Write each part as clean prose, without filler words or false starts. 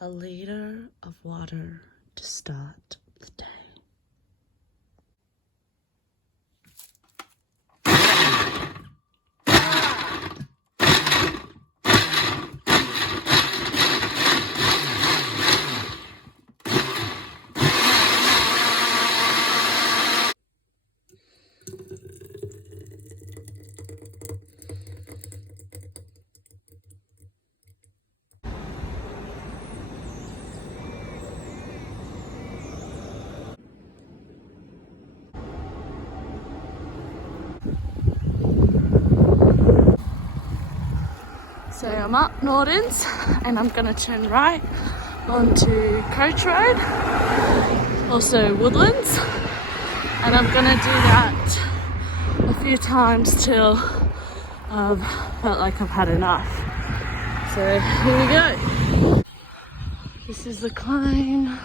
A liter of water to start the day. So I'm up Nordens and I'm gonna turn right onto Coach Road, also Woodlands, and I'm gonna do that a few times till I've felt like I've had enough. So here we go. This is the climb.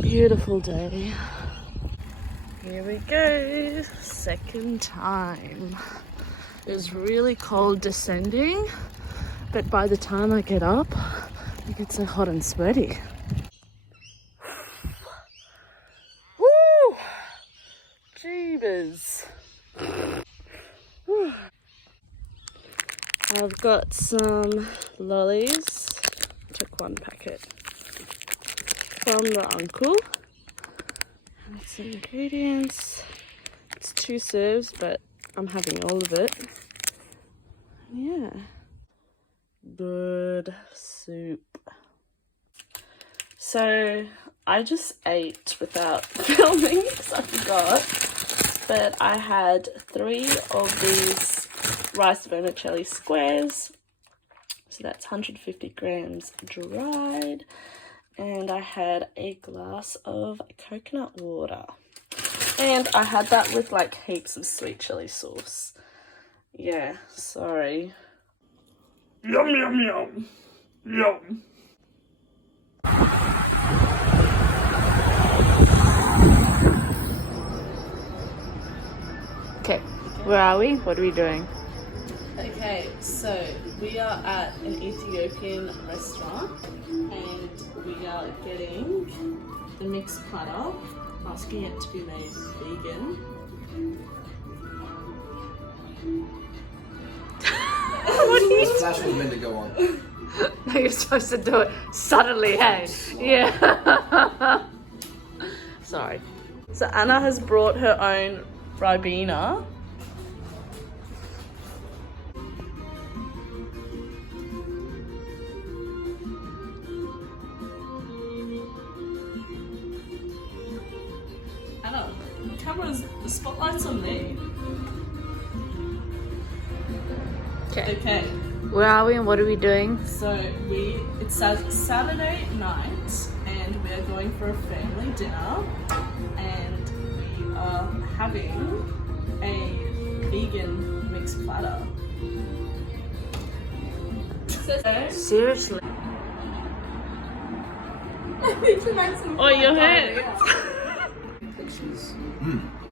Beautiful day. Here we go, second time. It was really cold descending, but by the time I get up, I get so hot and sweaty. Woo! Jeebers. I've got some lollies. Took one packet from the uncle. And some ingredients. It's 2 serves, but I'm having all of it. Yeah. Good soup. So I just ate without filming because I forgot. But I had 3 of these rice vermicelli squares. So that's 150 grams dried. And I had a glass of coconut water. And I had that with like heaps of sweet chili sauce. Yeah, sorry. Yum, yum, yum. Yum. Okay, where are we? What are we doing? Okay, so we are at an Ethiopian restaurant and we are getting the mixed platter, asking it to be made vegan. What are you The flash was meant to go on. No, you're supposed to do it suddenly, hey? Yeah. Sorry. So Anna has brought her own Ribena. Anna, the spotlight's on me. Okay. Where are we and what are we doing? So it's Saturday night and we're going for a family dinner and we are having a vegan mixed platter. Seriously? Oh, your hands! Pictures.